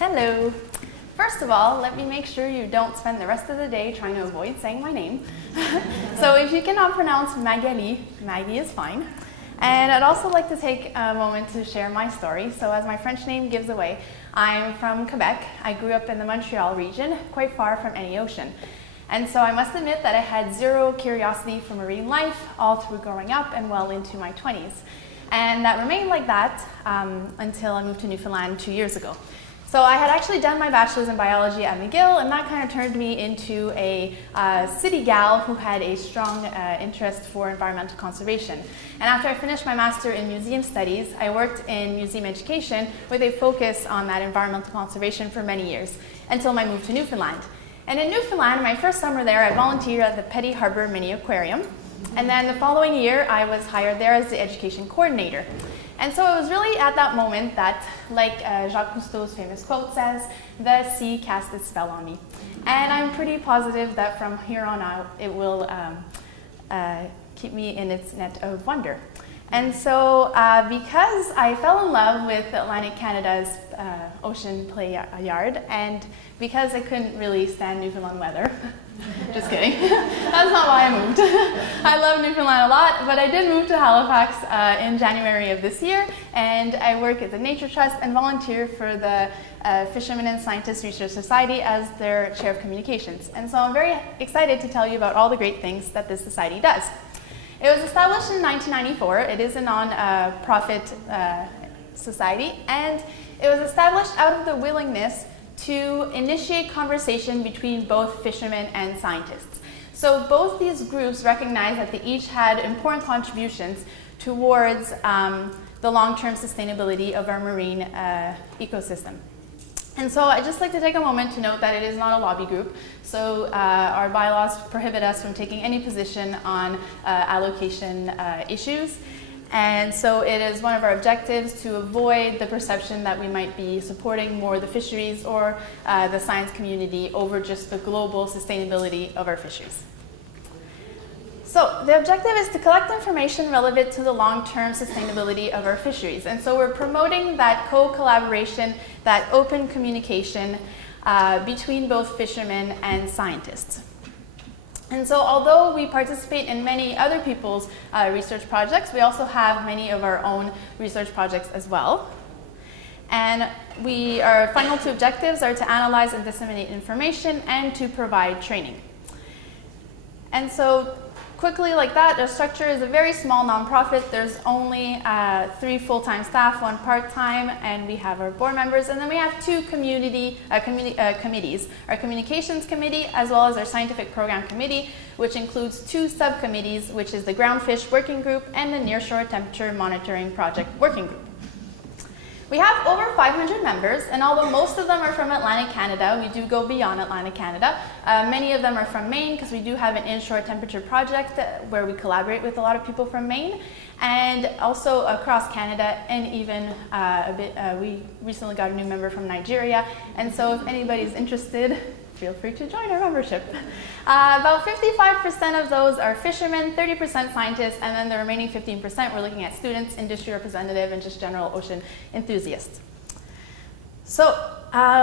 Hello. First of all, let me make sure you don't spend the rest of the day trying to avoid saying my name. So if you cannot pronounce Magali, Maggie is fine. And I'd also like to take a moment to share my story. So as my French name gives away, I'm from Quebec. I grew up in the Montreal region, quite far from any ocean. And so I must admit that I had zero curiosity for marine life all through growing up and well into my 20s. And that remained like that until I moved to Newfoundland 2 years ago. So I had actually done my bachelor's in biology at McGill, and that kind of turned me into a city gal who had a strong interest for environmental conservation. And after I finished my master in museum studies, I worked in museum education with a focus on that environmental conservation for many years, until my move to Newfoundland. And in Newfoundland, my first summer there, I volunteered at the Petty Harbour Mini Aquarium. And then the following year, I was hired there as the education coordinator. And so it was really at that moment that, like Jacques Cousteau's famous quote says, the sea cast its spell on me. And I'm pretty positive that from here on out, it will keep me in its net of wonder. And so because I fell in love with Atlantic Canada's ocean play yard, and because I couldn't really stand Newfoundland weather, just kidding, that's not why I moved. I love Newfoundland a lot, but I did move to Halifax in January of this year, and I work at the Nature Trust and volunteer for the Fishermen and Scientists Research Society as their chair of communications. And so I'm very excited to tell you about all the great things that this society does. It was established in 1994. It is a non-profit society, and it was established out of the willingness to initiate conversation between both fishermen and scientists. So both these groups recognized that they each had important contributions towards the long-term sustainability of our marine ecosystem. And so I'd just like to take a moment to note that it is not a lobby group, so our bylaws prohibit us from taking any position on allocation issues. And so it is one of our objectives to avoid the perception that we might be supporting more the fisheries or the science community over just the global sustainability of our fisheries. So the objective is to collect information relevant to the long-term sustainability of our fisheries. And so we're promoting that co-collaboration, that open communication between both fishermen and scientists. And so although we participate in many other people's research projects, we also have many of our own research projects as well. And our final two objectives are to analyze and disseminate information and to provide training. And so quickly like that, the structure is a very small nonprofit. There's only 3 full-time staff, 1 part-time, and we have our board members. And then we have 2 committees, our communications committee as well as our scientific program committee, which includes 2 subcommittees, which is the groundfish working group and the nearshore temperature monitoring project working group. We have over 500 members, and although most of them are from Atlantic Canada, we do go beyond Atlantic Canada. Many of them are from Maine, because we do have an inshore temperature project where we collaborate with a lot of people from Maine, and also across Canada, and even we recently got a new member from Nigeria, and so if anybody's interested, feel free to join our membership. About 55% of those are fishermen, 30% scientists, and then the remaining 15% we're looking at students, industry representative, and just general ocean enthusiasts. So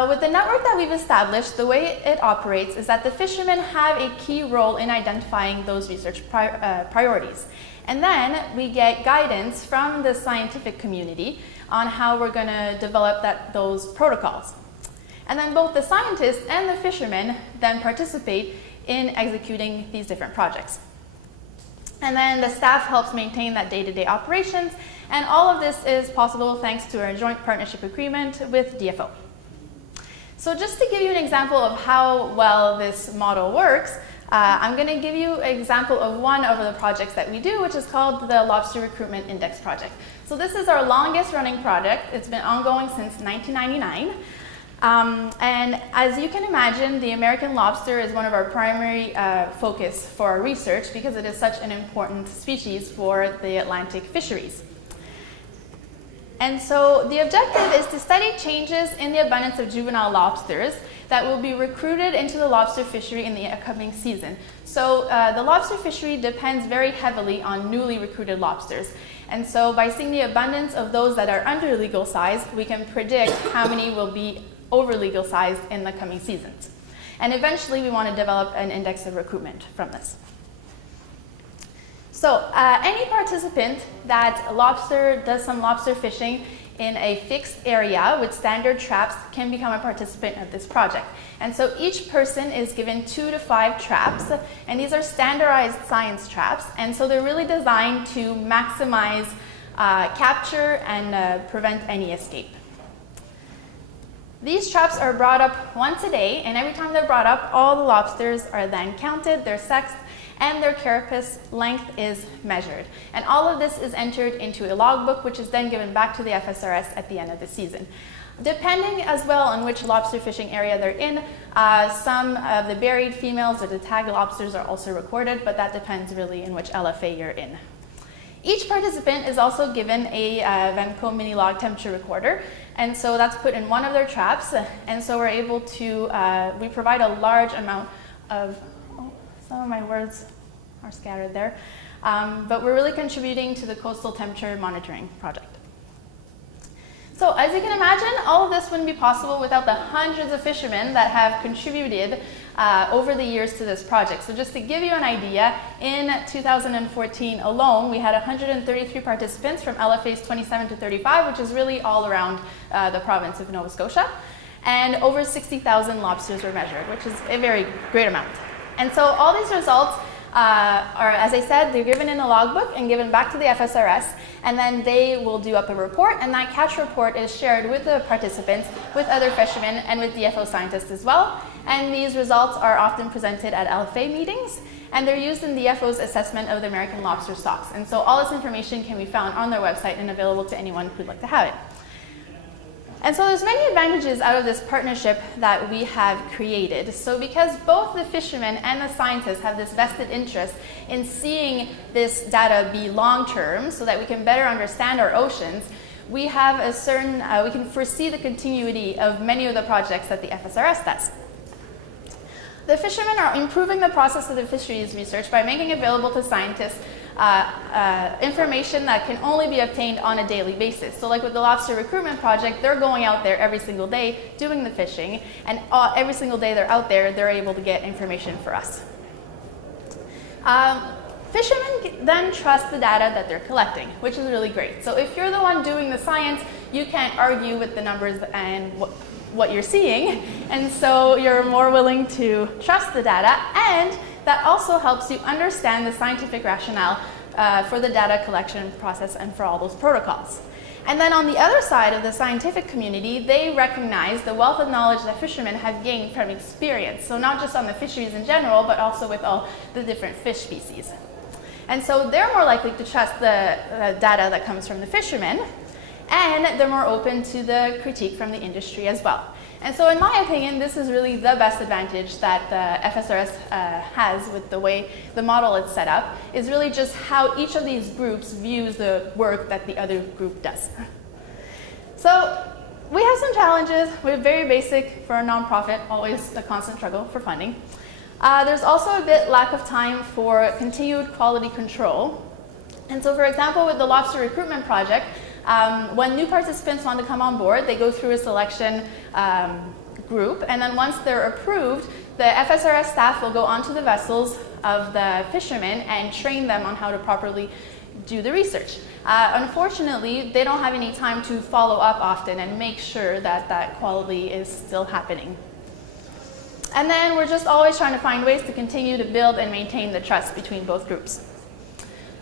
with the network that we've established, the way it operates is that the fishermen have a key role in identifying those research priorities. And then we get guidance from the scientific community on how we're going to develop those protocols. And then both the scientists and the fishermen then participate in executing these different projects. And then the staff helps maintain that day-to-day operations, and all of this is possible thanks to our joint partnership agreement with DFO. So just to give you an example of how well this model works, I'm going to give you an example of one of the projects that we do, which is called the Lobster Recruitment Index Project. So this is our longest running project. It's been ongoing since 1999. And as you can imagine, the American lobster is one of our primary focus for our research because it is such an important species for the Atlantic fisheries. And so the objective is to study changes in the abundance of juvenile lobsters that will be recruited into the lobster fishery in the upcoming season. So the lobster fishery depends very heavily on newly recruited lobsters. And so by seeing the abundance of those that are under legal size, we can predict how many will be over legal size in the coming seasons. And eventually we want to develop an index of recruitment from this. So any participant that does some lobster fishing in a fixed area with standard traps can become a participant of this project. And so each person is given 2 to 5 traps, and these are standardized science traps, and so they're really designed to maximize capture and prevent any escape. These traps are brought up once a day, and every time they're brought up, all the lobsters are then counted, they're sexed, and their carapace length is measured. And all of this is entered into a logbook, which is then given back to the FSRS at the end of the season. Depending as well on which lobster fishing area they're in, some of the buried females or the tagged lobsters are also recorded, but that depends really in which LFA you're in. Each participant is also given a Venco mini log temperature recorder, and so that's put in one of their traps, and so we're able to, we provide a large amount of, some of my words are scattered there, but we're really contributing to the coastal temperature monitoring project. So as you can imagine, all of this wouldn't be possible without the hundreds of fishermen that have contributed over the years to this project. So just to give you an idea, in 2014 alone, we had 133 participants from LFAs 27 to 35, which is really all around the province of Nova Scotia. And over 60,000 lobsters were measured, which is a very great amount. And so all these results are, as I said, they're given in a logbook and given back to the FSRS, and then they will do up a report, and that catch report is shared with the participants, with other fishermen, and with DFO scientists as well. And these results are often presented at LFA meetings, and they're used in DFO's assessment of the American lobster stocks. And so all this information can be found on their website and available to anyone who'd like to have it. And so there's many advantages out of this partnership that we have created. So because both the fishermen and the scientists have this vested interest in seeing this data be long-term so that we can better understand our oceans, we have a certain, we can foresee the continuity of many of the projects that the FSRS does. The fishermen are improving the process of the fisheries research by making available to scientists information that can only be obtained on a daily basis. So like with the lobster recruitment project, they're going out there every single day doing the fishing, and every single day they're out there, they're able to get information for us. Fishermen then trust the data that they're collecting, which is really great. So if you're the one doing the science, you can't argue with the numbers and what you're seeing, and so you're more willing to trust the data, and that also helps you understand the scientific rationale for the data collection process and for all those protocols. And then on the other side of the scientific community, they recognize the wealth of knowledge that fishermen have gained from experience. So not just on the fisheries in general, but also with all the different fish species. And so they're more likely to trust the data that comes from the fishermen, and they're more open to the critique from the industry as well. And so in my opinion, this is really the best advantage that the FSRS has with the way the model is set up, is really just how each of these groups views the work that the other group does. So we have some challenges. We're very basic for a nonprofit, always a constant struggle for funding. There's also a bit lack of time for continued quality control. And so for example, with the lobster recruitment project, when new participants want to come on board, they go through a selection group, and then once they're approved, the FSRS staff will go onto the vessels of the fishermen and train them on how to properly do the research. Unfortunately, they don't have any time to follow up often and make sure that that quality is still happening. And then we're just always trying to find ways to continue to build and maintain the trust between both groups.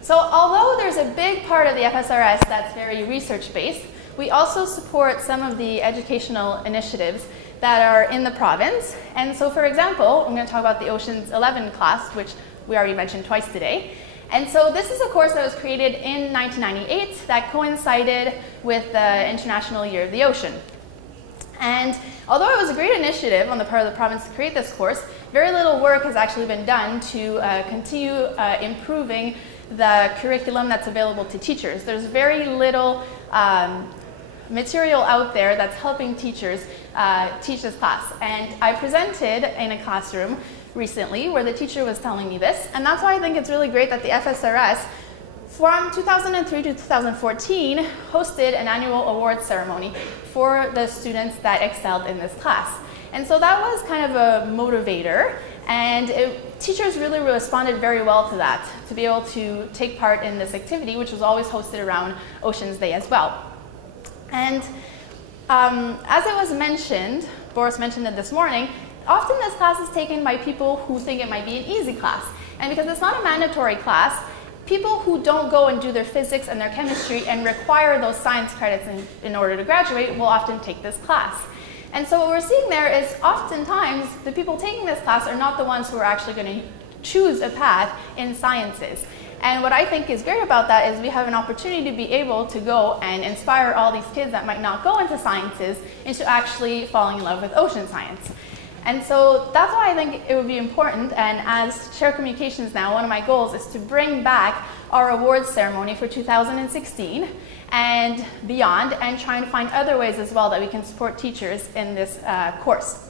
So although there's a big part of the FSRS that's very research-based, we also support some of the educational initiatives that are in the province. And so for example, I'm going to talk about the Oceans 11 class, which we already mentioned twice today. And so this is a course that was created in 1998 that coincided with the International Year of the Ocean. And although it was a great initiative on the part of the province to create this course, very little work has actually been done to continue improving the curriculum that's available to teachers. There's very little material out there that's helping teachers teach this class. And I presented in a classroom recently where the teacher was telling me this, and that's why I think it's really great that the FSRS from 2003 to 2014, hosted an annual awards ceremony for the students that excelled in this class. And so that was kind of a motivator, and teachers really responded very well to that, to be able to take part in this activity, which was always hosted around Oceans Day as well. And as it was mentioned, Boris mentioned it this morning, often this class is taken by people who think it might be an easy class. And because it's not a mandatory class, people who don't go and do their physics and their chemistry and require those science credits in order to graduate will often take this class. And so what we're seeing there is oftentimes the people taking this class are not the ones who are actually going to choose a path in sciences. And what I think is great about that is we have an opportunity to be able to go and inspire all these kids that might not go into sciences into actually falling in love with ocean science. And so that's why I think it would be important, and as Chair of Communications now, one of my goals is to bring back our awards ceremony for 2016 and beyond, and trying to find other ways as well that we can support teachers in this course.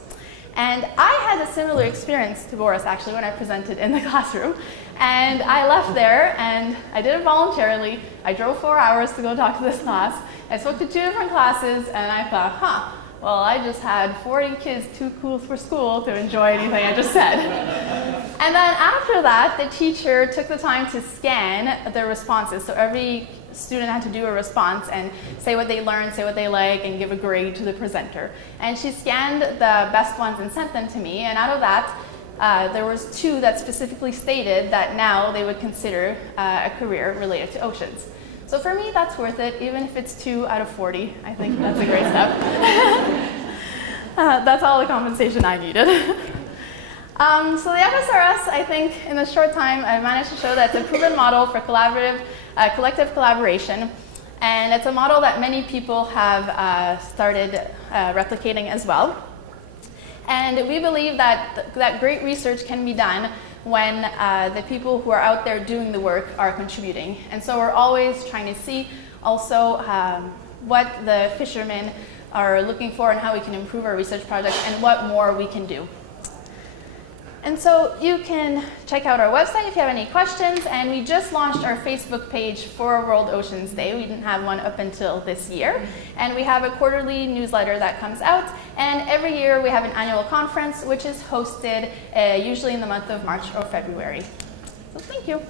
And I had a similar experience to Boris actually when I presented in the classroom. And I left there and I did it voluntarily. I drove 4 hours to go talk to this class. I spoke to 2 different classes and I thought, well, I just had 40 kids too cool for school to enjoy anything I just said. And then after that, the teacher took the time to scan the responses. So every student had to do a response and say what they learned, say what they like, and give a grade to the presenter. And she scanned the best ones and sent them to me. And out of that, there was 2 that specifically stated that now they would consider a career related to oceans. So for me, that's worth it, even if it's 2 out of 40. I think that's a great step. That's all the compensation I needed. So the FSRS, I think, in a short time, I managed to show that it's a proven model for collective collaboration. And it's a model that many people have started replicating as well. And we believe that great research can be done when the people who are out there doing the work are contributing. And so we're always trying to see also what the fishermen are looking for and how we can improve our research projects and what more we can do. And so you can check out our website if you have any questions, and we just launched our Facebook page for World Oceans Day. We didn't have one up until this year. And we have a quarterly newsletter that comes out, and every year we have an annual conference which is hosted usually in the month of March or February. So thank you.